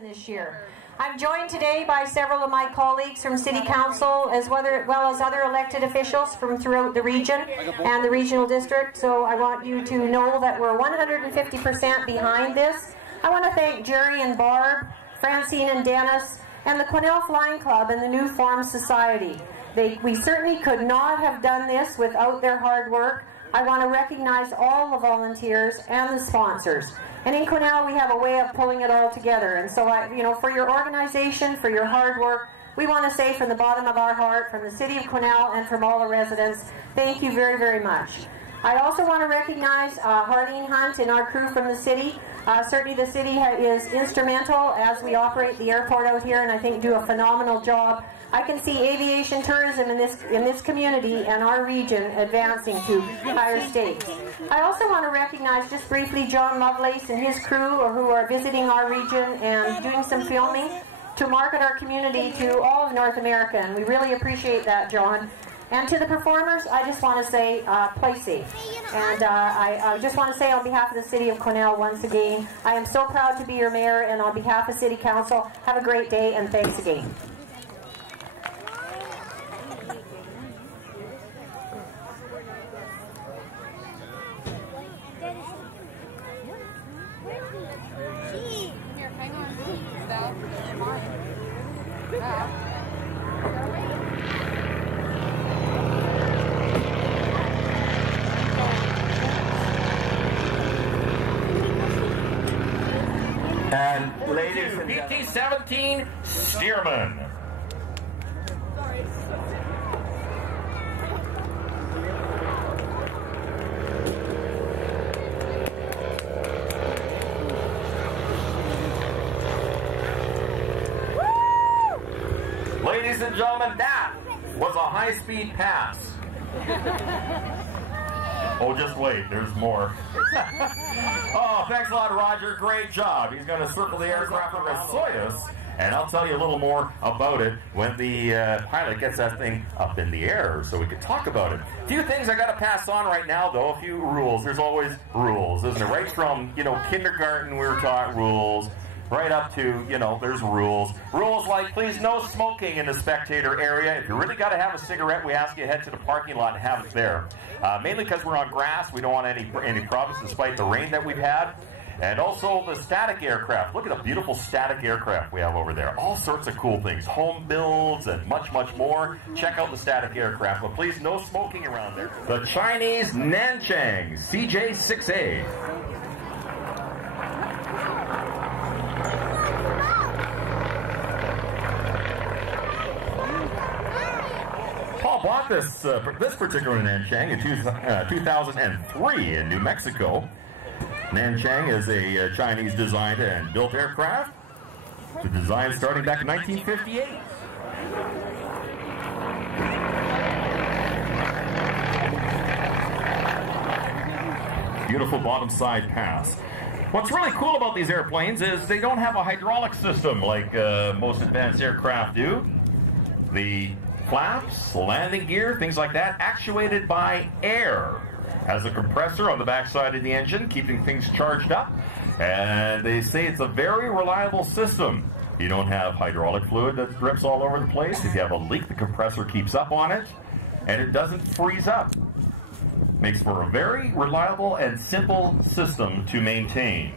This year. I'm joined today by several of my colleagues from City Council as well as other elected officials from throughout the region and the regional district, so I want you to know that we're 150% behind this. I want to thank Jerry and Barb, Francine and Dennis, and the Quesnel Flying Club and the New Form Society. We certainly could not have done this without their hard work. I want to recognize all the volunteers and the sponsors. And in Quesnel, we have a way of pulling it all together. And so, for your organization, for your hard work, we want to say from the bottom of our heart, from the City of Quesnel and from all the residents, thank you very, very much. I also want to recognize Harleen Hunt and our crew from the city. Certainly the city is instrumental as we operate the airport out here, and I think do a phenomenal job. I can see aviation tourism in this community and our region advancing to higher stakes. I also want to recognize just briefly John Lovelace and his crew who are visiting our region and doing some filming to market our community to all of North America, and we really appreciate that, John. And to the performers, I just want to say, play safe. And I just want to say on behalf of the City of Quesnel once again, I am so proud to be your mayor, and on behalf of City Council, have a great day and thanks again. And ladies and PT-17 Stearman. Ladies and gentlemen, that was a high-speed pass. Oh, just wait, there's more. Oh, thanks a lot, Roger. Great job. He's going to circle the aircraft with a Soyuz, and I'll tell you a little more about it when the pilot gets that thing up in the air, so we can talk about it. A few things I got to pass on right now, though. A few rules. There's always rules, isn't it? Right from, kindergarten, we were taught rules. Right up to, there's rules. Rules like, please, no smoking in the spectator area. If you really got to have a cigarette, we ask you to head to the parking lot and have it there. Mainly because we're on grass. We don't want any problems despite the rain that we've had. And also the static aircraft. Look at the beautiful static aircraft we have over there. All sorts of cool things. Home builds and much, much more. Check out the static aircraft. But please, no smoking around there. The Chinese Nanchang CJ-6A. Bought this particular Nanchang in 2003 in New Mexico. Nanchang is a Chinese designed and built aircraft. The design starting back in 1958. Beautiful bottom side pass. What's really cool about these airplanes is they don't have a hydraulic system like most advanced aircraft do. The flaps, landing gear, things like that, actuated by air. Has a compressor on the backside of the engine, keeping things charged up. And they say it's a very reliable system. You don't have hydraulic fluid that drips all over the place. If you have a leak, the compressor keeps up on it, and it doesn't freeze up. Makes for a very reliable and simple system to maintain.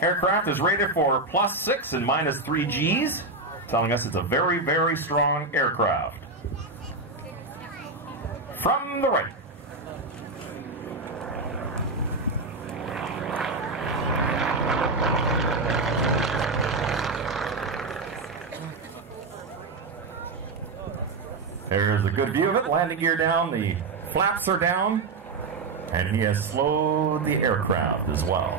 Aircraft is rated for +6 and -3 Gs. Telling us it's a very, very strong aircraft. From the right. There's a good view of it. Landing gear down, the flaps are down, and he has slowed the aircraft as well.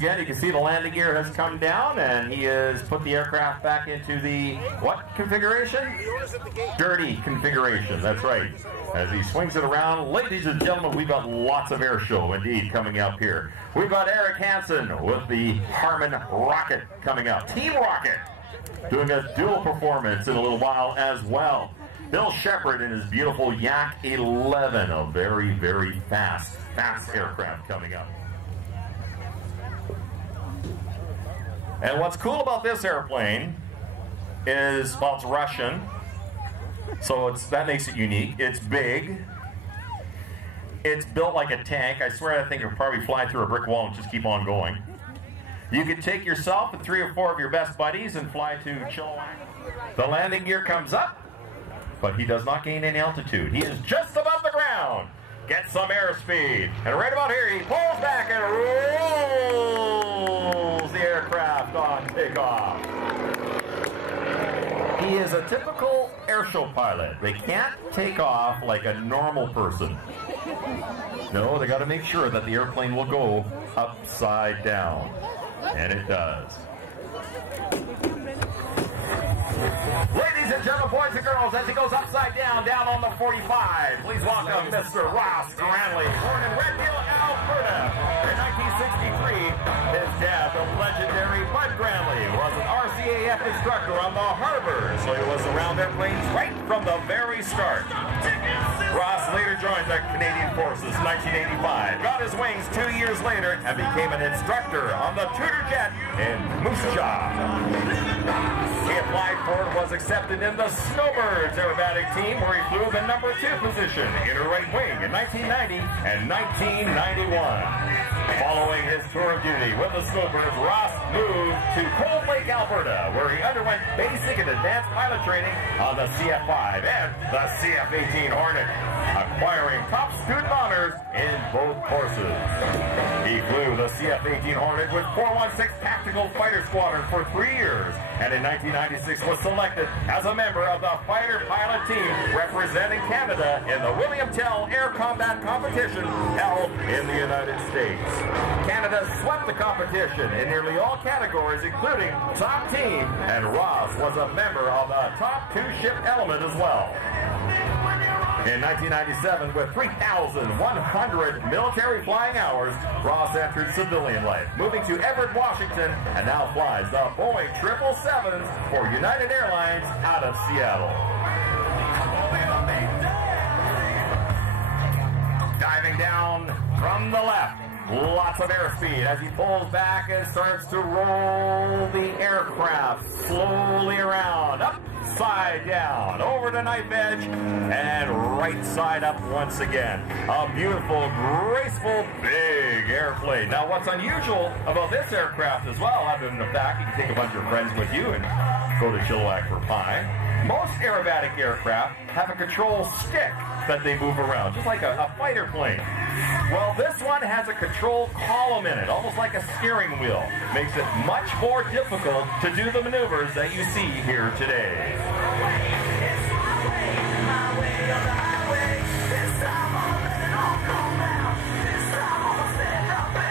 again, you can see the landing gear has come down, and he has put the aircraft back into the, what configuration? Dirty configuration, that's right. As he swings it around, ladies and gentlemen, we've got lots of air show indeed coming up here. We've got Eric Hansen with the Harmon Rocket coming up. Team Rocket doing a dual performance in a little while as well. Bill Shepard in his beautiful Yak 11, a very, very fast aircraft coming up. And what's cool about this airplane is, well, it's Russian, so that makes it unique. It's big. It's built like a tank. I swear that thing could probably fly through a brick wall and just keep on going. You could take yourself and 3 or 4 of your best buddies and fly to Chilliwack. The landing gear comes up, but he does not gain any altitude. He is just above the ground. Gets some airspeed. And right about here, he pulls back and rolls the aircraft on takeoff. He is a typical airshow pilot. They can't take off like a normal person. No, they got to make sure that the airplane will go upside down. And it does. Ladies and gentlemen, boys and girls, as he goes upside down on the 45, please welcome Mr. Ross Granley, born in Red Deer, Alberta. In 1963, his dad, the legendary Bud Granley, was an RCAF instructor on the harbor, so he was around airplanes right from the very start. Ross later joined the Canadian Forces in 1985, got his wings 2 years later, and became an instructor on the Tudor jet in Moose Jaw. He applied for and was accepted in the Snowbirds aerobatic team, where he flew the number 2 position, inner right wing, in 1990 and 1991. Following his tour of duty with the Snowbirds, Ross moved to Cold Lake, Alberta, where he underwent basic and advanced pilot training on the CF-5 and the CF-18 Hornet, acquiring top student honors in both courses. He flew the CF-18 Hornet with 416 Tactical Fighter Squadron for 3 years, and in 1996 was selected as a member of the fighter pilot team representing Canada in the William Tell Air Combat Competition held in the United States. Canada swept the competition in nearly all categories, including top team, and Ross was a member of the top 2 ship element as well. In 1997, with 3,100 military flying hours, Ross entered civilian life, moving to Everett, Washington, and now flies the Boeing 777s for United Airlines out of Seattle. Diving down from the left, lots of airspeed as he pulls back and starts to roll the aircraft slowly around, upside down, over the knife edge, and right side up once again. A beautiful, graceful, big airplane. Now, what's unusual about this aircraft as well, other than the fact you can take a bunch of friends with you and go to Chilliwack for pie, most aerobatic aircraft have a control stick that they move around, just like a fighter plane. Well, this one has a control column in it, almost like a steering wheel. Makes it much more difficult to do the maneuvers that you see here today.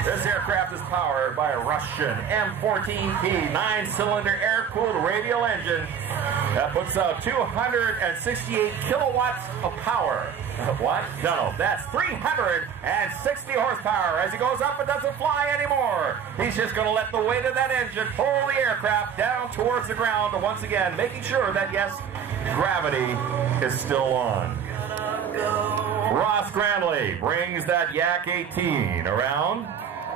This aircraft is powered by a Russian M14P 9-cylinder air-cooled radial engine that puts out 268 kilowatts of power. What? No, that's 360 horsepower. As he goes up, it doesn't fly anymore. He's just going to let the weight of that engine pull the aircraft down towards the ground, once again, making sure that, yes, gravity is still on. Ross Granley brings that Yak 18 around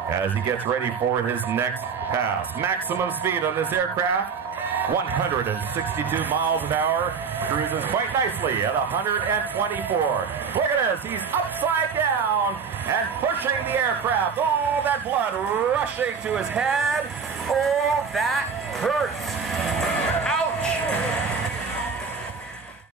as he gets ready for his next pass. Maximum speed on this aircraft, 162 miles an hour, cruises quite nicely at 124. Look at this, he's upside down and pushing the aircraft. Oh, that blood rushing to his head. Oh, that